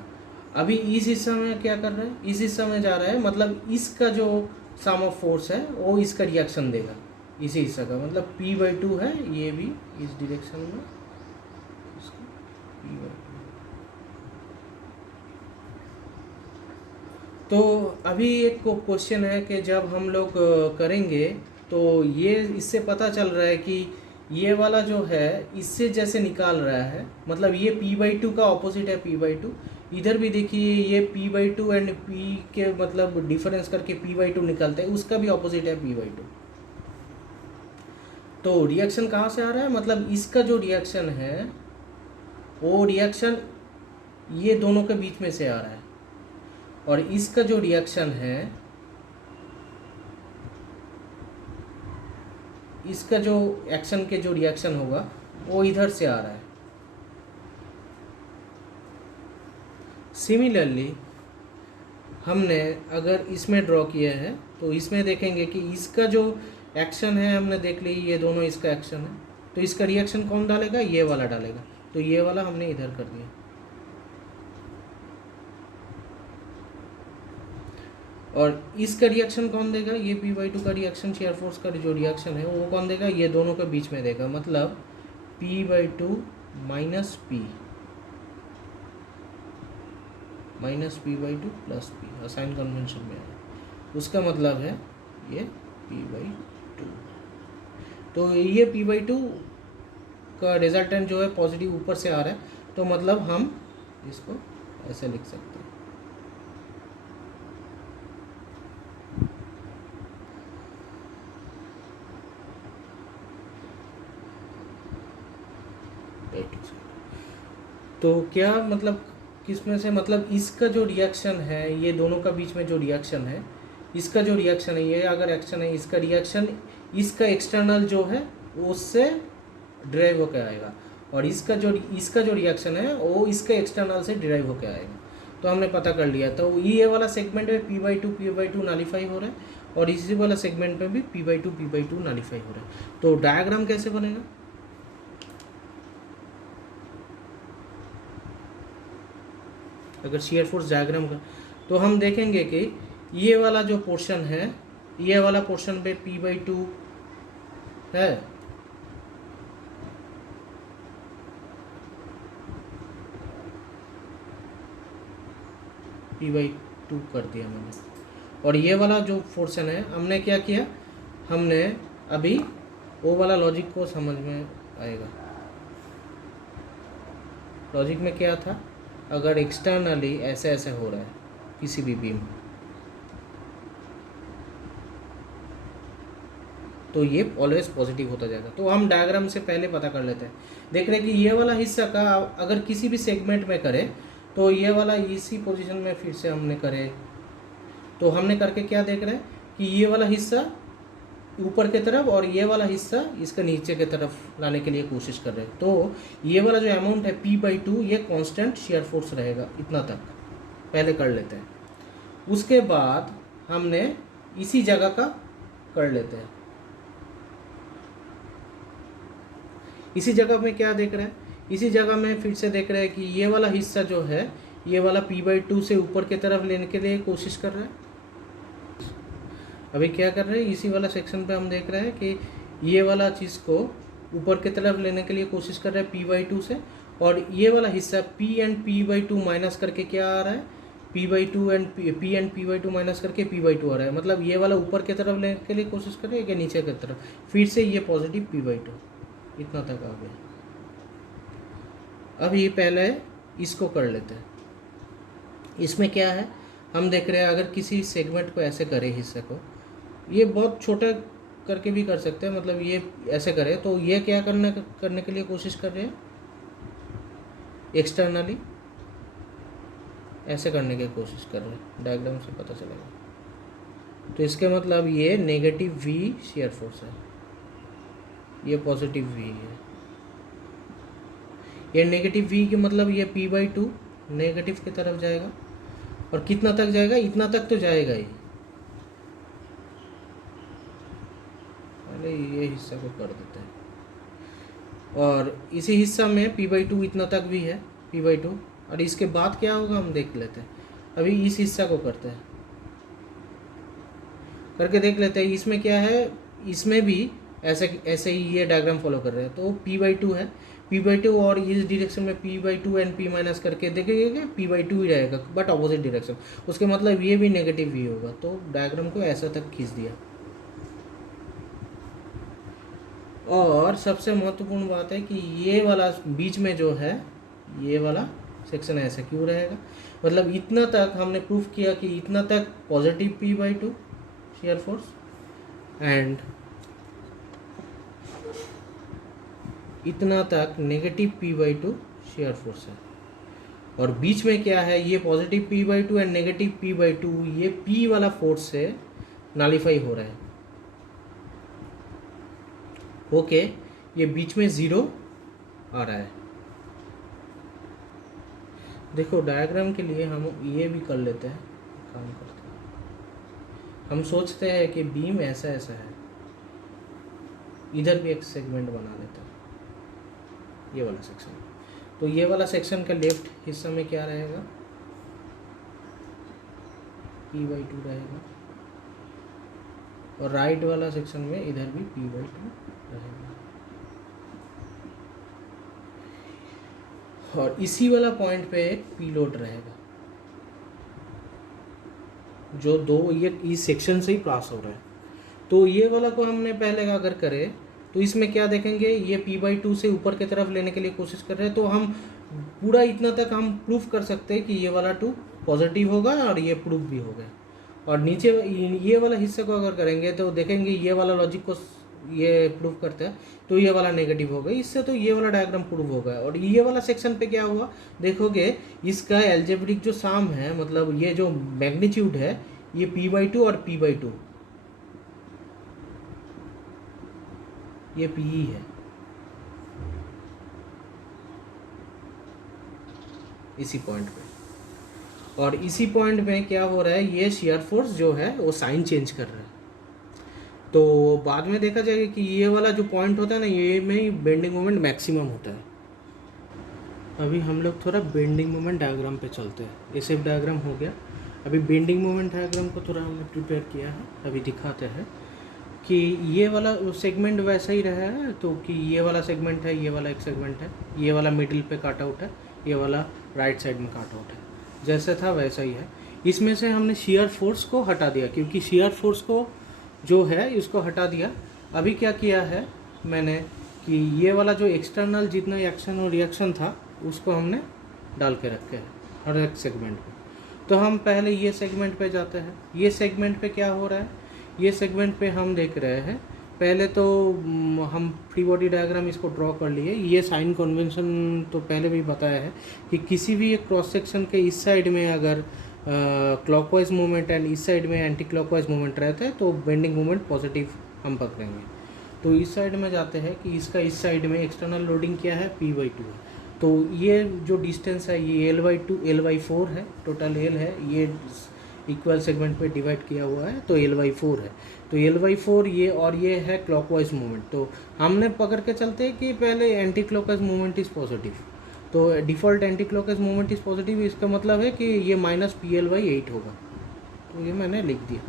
अभी इस हिस्सा में क्या कर रहा है, इस हिस्सा में जा रहा है, मतलब इसका जो सम ऑफ फोर्स है वो इसका रिएक्शन देगा इसी हिस्सा का, मतलब P/2 है, ये भी इस डायरेक्शन में इसका P/2। तो अभी एक क्वेश्चन है कि जब हम लोग करेंगे तो ये इससे पता चल रहा है कि ये वाला जो है इससे जैसे निकाल रहा है, मतलब ये P/2 का ऑपोजिट है P/2। इधर भी देखिए ये P/2 एंड P के मतलब डिफरेंस करके P/2 निकलता है, उसका भी ऑपोजिट है P/2। तो रिएक्शन कहाँ से आ रहा है, मतलब इसका जो रिएक्शन है वो रिएक्शन ये दोनों के बीच में से आ रहा है, और इसका जो रिएक्शन है इसका जो एक्शन के जो रिएक्शन होगा वो इधर से आ रहा है। सिमिलरली हमने अगर इसमें ड्रॉ किया है तो इसमें देखेंगे कि इसका जो एक्शन है हमने देख ली, ये दोनों इसका एक्शन है, तो इसका रिएक्शन कौन डालेगा, ये वाला डालेगा, तो ये वाला हमने इधर कर दिया। और इसका रिएक्शन कौन देगा, ये P/2 का रिएक्शन, शेयर फोर्स का जो रिएक्शन है वो कौन देगा, ये दोनों के बीच में देगा, मतलब P/2 minus P plus P assign convention में है, उसका मतलब है ये P/2। तो ये P/2 का रिजल्टेंट जो है पॉजिटिव ऊपर से आ रहा है, तो मतलब हम इसको ऐसे लिख सकते हैं। तो क्या मतलब किसमें से, मतलब इसका जो रिएक्शन है, ये दोनों का बीच में जो रिएक्शन है, इसका जो रिएक्शन है, ये अगर एक्शन है, इसका रिएक्शन इसका एक्सटर्नल जो है उससे ड्राइव होकर आएगा, और इसका जो रिएक्शन है वो इसके एक्सटर्नल से ड्राइव होकर आएगा। तो हमने पता कर लिया। तो ये वाला सेगमेंट में P/2 नलीफाई हो रहा है, और इसी वाला सेगमेंट में भी P/2 नलीफाई हो रहा है। तो डायग्राम कैसे बनेगा, अगर शेयर फोर्स डायग्राम का, तो हम देखेंगे कि ये वाला जो पोर्शन है, ये वाला पोर्शन पे P/2 है, P/2 कर दिया मैंने, और ये वाला जो पोर्शन है हमने क्या किया, हमने अभी वो वाला लॉजिक को समझ में आएगा। लॉजिक में क्या था, अगर एक्सटर्नली ऐसे ऐसे हो रहा है किसी भी बीम, तो ये ऑलवेज पॉजिटिव होता जाएगा। तो हम डायग्राम से पहले पता कर लेते हैं, देख रहे हैं कि ये वाला हिस्सा का अगर किसी भी सेगमेंट में करें, तो ये वाला इसी पोजीशन में फिर से हमने करे, तो हमने करके क्या देख रहे हैं कि ये वाला हिस्सा ऊपर की तरफ और ये वाला हिस्सा इसके नीचे की तरफ लाने के लिए कोशिश कर रहे हैं। तो ये वाला जो अमाउंट है P/2, ये कांस्टेंट शेयर फोर्स रहेगा, इतना तक पहले कर लेते हैं। उसके बाद हमने इसी जगह का कर लेते हैं। इसी जगह में क्या देख रहे हैं, इसी जगह में फिर से देख रहे हैं कि ये वाला हिस्सा जो है, ये वाला P/2 से ऊपर की तरफ लेने के लिए कोशिश कर रहा है। अभी क्या कर रहे हैं, इसी वाला सेक्शन पे हम देख रहे हैं कि ये वाला चीज़ को ऊपर की तरफ लेने के लिए कोशिश कर रहा है P/2 से, और ये वाला हिस्सा P एंड P/2 माइनस करके क्या आ रहा है, P/2 एंड P/2 माइनस करके P/2 आ रहा है, मतलब ये वाला ऊपर की तरफ लेने के लिए कोशिश कर रहे हैं कि नीचे की तरफ, फिर से ये पॉजिटिव P/2 इतना तक आ गया। अब ये पहले इसको कर लेते हैं। इसमें क्या है, हम देख रहे हैं अगर किसी सेगमेंट को ऐसे करें, हिस्से को, ये बहुत छोटा करके भी कर सकते हैं, मतलब ये ऐसे करें, तो ये क्या करने के लिए कोशिश कर रहे हैं, एक्सटर्नली ऐसे करने की कोशिश कर रहे हैं, डायग्राम से पता चलेगा। तो इसके मतलब ये नेगेटिव V शेयर फोर्स है, ये पॉजिटिव V है। ये नेगेटिव V के मतलब ये P/2 नेगेटिव की तरफ जाएगा, और कितना तक जाएगा, इतना तक तो जाएगा ही। पहले ये हिस्सा को कर देते हैं, और इसी हिस्सा में P/2 इतना तक भी है, P/2, और इसके बाद क्या होगा हम देख लेते हैं। अभी इस हिस्सा को करते हैं, करके देख लेते हैं इसमें क्या है। इसमें भी ऐसे ही ये डायग्राम फॉलो कर रहे हैं। तो P/2 है, P/2, और इस डायरेक्शन में P/2 एंड P माइनस करके देखेंगे P/2 ही रहेगा, बट अपोजिट डायरेक्शन, उसके मतलब ये भी नेगेटिव V होगा। तो डायग्राम को ऐसा तक खींच दिया। और सबसे महत्वपूर्ण बात है कि ये वाला बीच में जो है, ये वाला सेक्शन ऐसा क्यों रहेगा, मतलब इतना तक हमने प्रूफ किया कि इतना तक positive P/2 shear force, and इतना तक नेगेटिव P/2 शेयर फोर्स है। और बीच में क्या है, ये positive P/2 and negative P/2, ये P वाला फोर्स से नॉलिफाई हो रहा है। ओके, ये बीच में ज़ीरो आ रहा है। देखो डायग्राम के लिए हम ये भी कर लेते हैं, काम करते हैं। हम सोचते हैं कि बीम ऐसा ऐसा है, इधर भी एक सेगमेंट बना लेते हैं, ये वाला सेक्शन। तो ये वाला सेक्शन का लेफ्ट हिस्सा में क्या रहेगा, P/2 रहेगा, और राइट वाला सेक्शन में इधर भी P/2 रहेगा। और इसी वाला पॉइंट पे एक P लोड रहेगा, जो दो ये इस सेक्शन से ही पास हो रहा है। तो ये वाला को हमने पहले अगर करें तो इसमें क्या देखेंगे, ये P/2 से ऊपर की तरफ लेने के लिए कोशिश कर रहे हैं, तो हम पूरा इतना तक हम प्रूफ कर सकते हैं कि ये वाला 2 पॉजिटिव होगा और ये प्रूफ भी हो गया। और नीचे ये वाला हिस्से को अगर करेंगे तो देखेंगे ये वाला लॉजिक को ये प्रूफ करता है, तो ये वाला नेगेटिव होगा, इससे तो ये वाला डायग्राम प्रूफ होगा। और ये वाला सेक्शन पे क्या हुआ देखोगे, इसका एल्जेब्रिक जो साम है, मतलब ये जो मैग्नीट्यूड है, ये P/2 और P/2 ये PE है, इसी पॉइंट पे। और इसी पॉइंट में क्या हो रहा है, ये शियर फोर्स जो है वो साइन चेंज कर रहा है। तो बाद में देखा जाएगा कि ये वाला जो पॉइंट होता है ना, ये में बेंडिंग मोमेंट मैक्सिमम होता है। अभी हम लोग थोड़ा बेंडिंग मोमेंट डायग्राम पे चलते हैं। ये सिर्फ डायग्राम हो गया, अभी बेंडिंग मोमेंट डायग्राम को थोड़ा हमने प्रिपेयर किया है, अभी दिखाते हैं कि ये वाला सेगमेंट वैसा ही रहा है। तो कि ये वाला सेगमेंट है, ये वाला एक सेगमेंट है, ये वाला मिडिल पे काट आउट है, ये वाला राइट साइड में काट आउट है, जैसा था वैसा ही है। इसमें से हमने शियर फोर्स को हटा दिया, क्योंकि शियर फोर्स को जो है इसको हटा दिया। अभी क्या किया है मैंने कि ये वाला जो एक्सटर्नल जितना एक्शन और रिएक्शन था उसको हमने डाल के रखे हैं हर एक सेगमेंट पे। तो हम पहले ये सेगमेंट पे जाते हैं। ये सेगमेंट पे क्या हो रहा है, ये सेगमेंट पे हम देख रहे हैं, पहले तो हम फ्री बॉडी डायग्राम इसको ड्रॉ कर लिए। ये साइन कन्वेंशन तो पहले भी बताया है कि किसी भी एक क्रॉस सेक्शन के इस साइड में अगर क्लॉकवाइज मूवमेंट एंड इस साइड में एंटी क्लॉकवाइज मूवमेंट रहता है तो बेंडिंग मूवमेंट पॉजिटिव हम पकड़ेंगे। तो इस साइड में जाते हैं कि इसका इस साइड में एक्सटर्नल लोडिंग क्या है, P/2 है। तो ये जो डिस्टेंस है ये L/2 L/4 है, टोटल L है, ये इक्वल सेगमेंट पे डिवाइड किया हुआ है तो L/4 है। तो L/4 ये, और ये है क्लॉकवाइज मूवमेंट। तो हमने पकड़ के चलते हैं कि पहले anti clockwise movement is positive, तो default anti clockwise movement is positive, इसका मतलब है कि ये -PL/8 होगा। तो ये मैंने लिख दिया।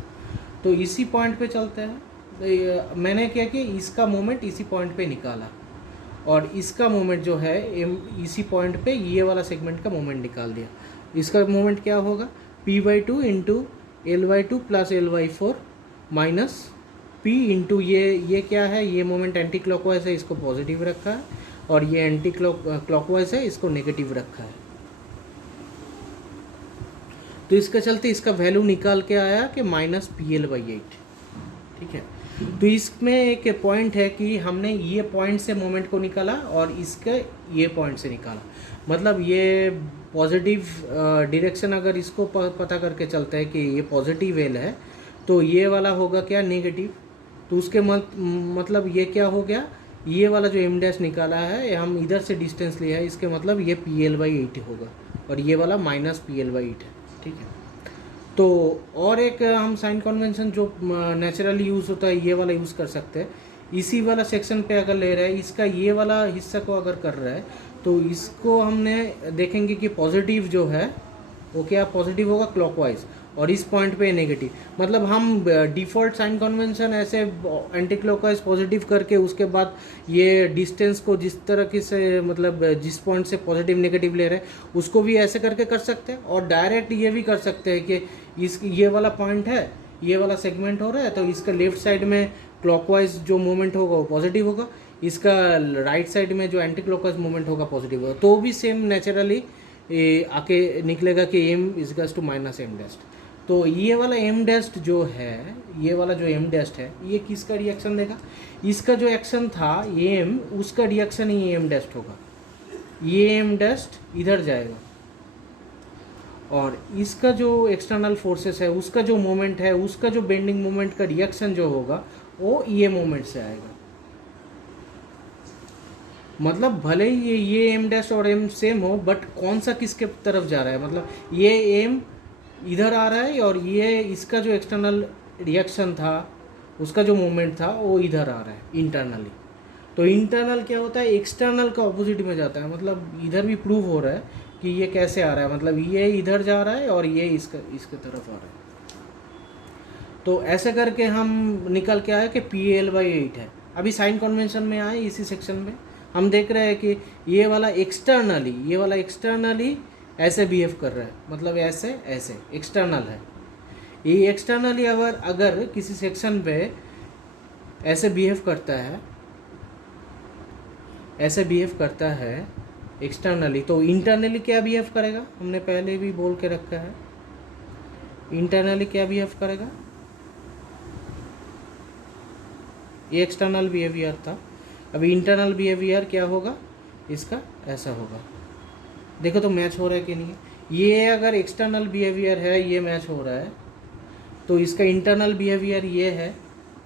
तो इसी पॉइंट पे चलते हैं। तो मैंने क्या किया, इसका मोमेंट इसी पॉइंट पे निकाला, और इसका मोमेंट जो है इसी पॉइंट पे ये वाला सेगमेंट का मोमेंट निकाल दिया। इसका मोमेंट क्या होगा, P/2 into L/2 plus L/4 minus P into ये क्या है, ये मोमेंट एंटी क्लॉकवाइज है, इसको पॉजिटिव रखा है, और ये एंटी क्लॉकवाइज है, इसको नेगेटिव रखा है। तो इसके चलते इसका वैल्यू निकाल के आया कि -PL/8। ठीक है। तो इसमें एक पॉइंट है कि हमने ये पॉइंट से मोमेंट को निकाला और इसके ये पॉइंट से निकाला, मतलब ये पॉजिटिव डायरेक्शन अगर इसको पता करके चलता है कि ये पॉजिटिव वेल है तो ये वाला होगा क्या, नेगेटिव। तो उसके मतलब ये क्या हो गया, ये वाला जो m' निकाला है हम इधर से डिस्टेंस लिया है, इसके मतलब ये PL/8 होगा, और ये वाला -PL/8 है। ठीक है। तो और एक हम साइन कन्वेंशन जो नेचुरली यूज़ होता है ये वाला यूज़ कर सकते हैं। इसी वाला सेक्शन पे अगर ले रहे हैं, इसका ये वाला हिस्सा को अगर कर रहा है तो इसको हमने देखेंगे कि पॉजिटिव जो है वो क्या पॉजिटिव होगा क्लॉकवाइज, और इस पॉइंट पे नेगेटिव। मतलब हम डिफ़ॉल्ट साइन कन्वेंशन ऐसे एंटी क्लॉकवाइज पॉजिटिव करके उसके बाद ये डिस्टेंस को जिस तरह से मतलब जिस पॉइंट से पॉजिटिव नेगेटिव ले रहे हैं उसको भी ऐसे करके कर सकते हैं, और डायरेक्ट ये भी कर सकते हैं कि ये वाला पॉइंट है, ये वाला सेगमेंट हो रहा है, तो इसका लेफ्ट साइड में क्लॉकवाइज जो मूवमेंट होगा वो पॉजिटिव होगा, इसका राइट साइड में जो एंटी क्लॉकवाइज मूवमेंट होगा पॉजिटिव होगा, तो भी सेम नेचुरली आके निकलेगा कि m इजकल्स टू -m'। तो ये वाला m' जो है, ये वाला जो m' है, ये किसका रिएक्शन देगा, इसका जो एक्शन था m, उसका रिएक्शन ही m' होगा। ये m' इधर जाएगा, और इसका जो एक्सटर्नल फोर्सेस है उसका जो मोमेंट है, उसका जो बेंडिंग मोमेंट का रिएक्शन जो होगा वो ये मोमेंट से आएगा। मतलब भले ही ये एम डैश और एम सेम हो, बट कौन सा किसके तरफ जा रहा है, मतलब ये एम इधर आ रहा है और ये इसका जो एक्सटर्नल रिएक्शन था, उसका जो मोमेंट था वो इधर आ रहा है इंटरनली। तो इंटरनल क्या होता है, एक्सटर्नल का ऑपोजिट में जाता है। मतलब इधर भी प्रूव हो रहा है कि ये कैसे आ रहा है, मतलब ये इधर जा रहा है और ये इसके तरफ आ रहा है। तो ऐसे करके हम निकल के आए कि PL/8 है। अभी साइन कन्वेंशन में आए इसी सेक्शन में हम देख रहे हैं कि ये वाला एक्सटर्नली ऐसे बिहेव कर रहा है, मतलब ऐसे ऐसे एक्सटर्नल है। ये एक्सटर्नली अगर किसी सेक्शन पे ऐसे बिहेव करता है एक्सटर्नली, तो इंटरनली क्या बिहेव करेगा, हमने पहले भी बोल के रखा है। इंटरनली क्या बिहेव करेगा, ये एक्सटर्नल बिहेवियर था। अभी इंटरनल बिहेवियर क्या होगा इसका, ऐसा होगा। देखो तो मैच हो रहा है कि नहीं। ये अगर एक्सटर्नल बिहेवियर है, ये मैच हो रहा है, तो इसका इंटरनल बिहेवियर ये है।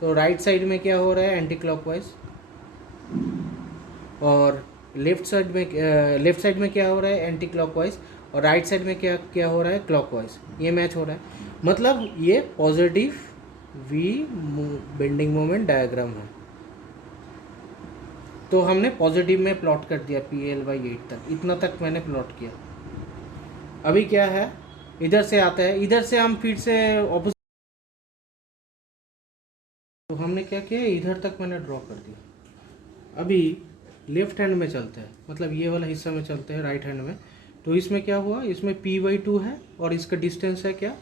तो राइट साइड में क्या हो रहा है, एंटी क्लॉकवाइज, और लेफ्ट साइड में क्या हो रहा है, एंटी क्लॉकवाइज, और राइट साइड में क्या हो रहा है, क्लॉकवाइज। ये मैच हो रहा है, मतलब ये positive we bending moment diagram है। तो हमने पॉजिटिव में प्लॉट कर दिया PL/8 तक, इतना तक मैंने प्लॉट किया। अभी क्या है, इधर से आता है, इधर से हम फिर से ऑपोजिट, तो हमने क्या किया, इधर तक मैंने ड्रॉ कर दिया। अभी लेफ्ट हैंड में चलते हैं, मतलब ये वाला हिस्सा में चलते हैं राइट हैंड में। तो इसमें क्या हुआ, इसमें P/2 है और इसका डिस्टेंस है क्या,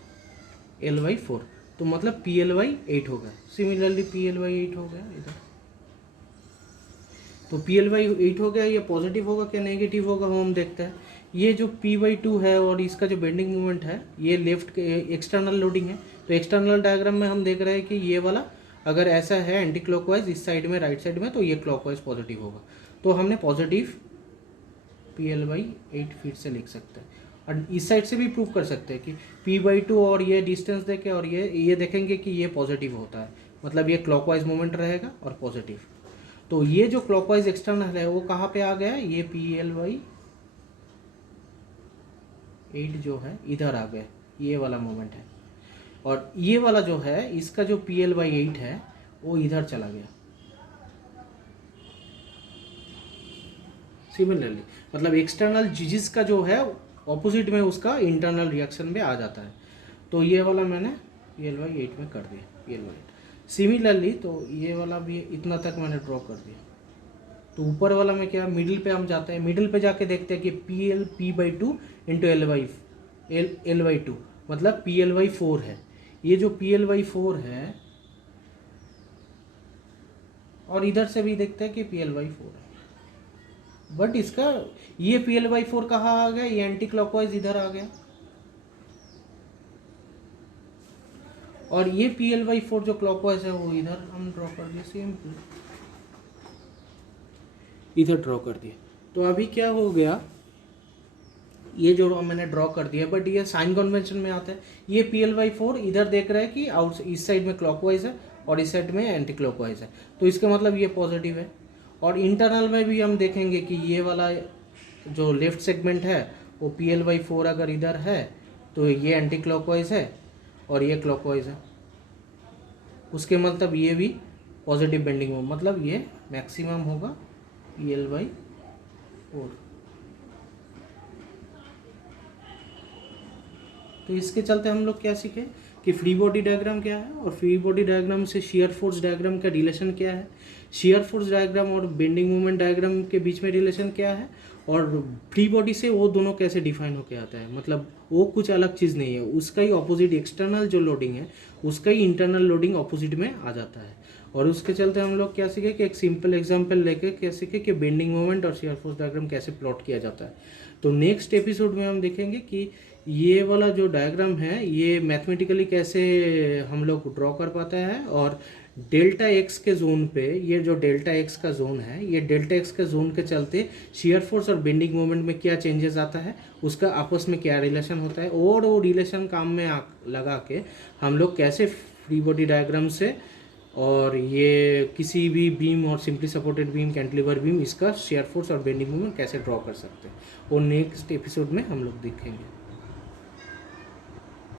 L/4। तो मतलब PL/8 हो गया। सिमिलरली PL/8 हो गया इधर। तो PL/8 हो गया, ये पॉजिटिव होगा क्या नेगेटिव होगा वो हम देखते हैं। ये जो P/2 है और इसका जो बेंडिंग मोमेंट है, ये लेफ्ट एक्सटर्नल लोडिंग है। तो एक्सटर्नल डायग्राम में हम देख रहे हैं कि ये वाला अगर ऐसा है एंटी क्लॉकवाइज इस साइड में राइट साइड में, तो ये क्लॉकवाइज पॉजिटिव होगा। तो हमने पॉजिटिव PL/8 फिर से लिख सकते हैं। और इस साइड से भी प्रूव कर सकते हैं कि P/2 और ये डिस्टेंस देके और ये देखेंगे कि ये पॉजिटिव होता है, मतलब ये क्लॉकवाइज मोमेंट रहेगा और पॉजिटिव। तो ये जो क्लॉकवाइज एक्सटर्नल है वो कहाँ पे आ गया, ये PL/8 जो है इधर आ गया, ये वाला मोमेंट है। और ये वाला जो है इसका जो PL/8 है वो इधर चला गया। सिमिलरली मतलब एक्सटर्नल जिजिस का जो है ऑपोजिट में उसका इंटरनल रिएक्शन में आ जाता है। तो ये वाला मैंने PL/8 में कर दिया, PL/8। सिमिलरली तो ये वाला भी इतना तक मैंने ड्रॉ कर दिया। तो ऊपर वाला में क्या, मिडिल पे हम जाते हैं, मिडिल पे जाके देखते हैं कि P/2 इंटू L/2 मतलब PL/4 है। ये जो PL/4 है, और इधर से भी देखते हैं कि PL/4 है, बट इसका ये PL/4 कहाँ आ गया, ये एंटी क्लॉकवाइज इधर आ गया। और ये PL/4 जो क्लॉकवाइज है वो इधर हम ड्रॉ कर दिए, सेम इधर ड्रॉ कर दिया। तो अभी क्या हो गया, ये जो मैंने ड्रॉ कर दिया, बट ये साइन कन्वेंशन में आता है। ये PL/4 इधर देख रहा है कि इस साइड में क्लॉकवाइज है और इस साइड में एंटी क्लॉकवाइज है, तो इसका मतलब ये पॉजिटिव है। और इंटरनल में भी हम देखेंगे कि ये वाला जो लेफ्ट सेगमेंट है वो PL/4 अगर इधर है तो ये एंटी क्लॉकवाइज है और ये क्लॉकवाइज है, उसके मतलब ये भी पॉजिटिव बेंडिंग हो, मतलब ये मैक्सिमम होगा PL/4। तो इसके चलते हम लोग क्या सीखे कि फ्री बॉडी डायग्राम क्या है और फ्री बॉडी डायग्राम से शियर फोर्स डायग्राम का रिलेशन क्या है, शियर फोर्स डायग्राम और बेंडिंग मोमेंट डायग्राम के बीच में रिलेशन क्या है, और फ्री बॉडी से वो दोनों कैसे डिफाइन होके आता है। मतलब वो कुछ अलग चीज़ नहीं है, उसका ही ऑपोजिट एक्सटर्नल जो लोडिंग है उसका ही इंटरनल लोडिंग ऑपोजिट में आ जाता है। और उसके चलते हम लोग क्या सीखे कि एक सिंपल एग्जांपल लेके क्या सीखे कि बेंडिंग मोमेंट और शियर फोर्स डायग्राम कैसे प्लॉट किया जाता है। तो नेक्स्ट एपिसोड में हम देखेंगे कि ये वाला जो डायग्राम है ये मैथमेटिकली कैसे हम लोग ड्रॉ कर पाते हैं, और डेल्टा एक्स के जोन पे, ये जो डेल्टा एक्स का जोन है, ये डेल्टा एक्स के जोन के चलते शियर फोर्स और बेंडिंग मोमेंट में क्या चेंजेस आता है, उसका आपस में क्या रिलेशन होता है, और वो रिलेशन काम में लगा के हम लोग कैसे फ्री बॉडी डायग्राम से और ये किसी भी बीम और simply supported beam, cantilever beam, इसका शेयर फोर्स और बेंडिंग मोमेंट कैसे ड्रॉ कर सकते हैं वो नेक्स्ट एपिसोड में हम लोग देखेंगे।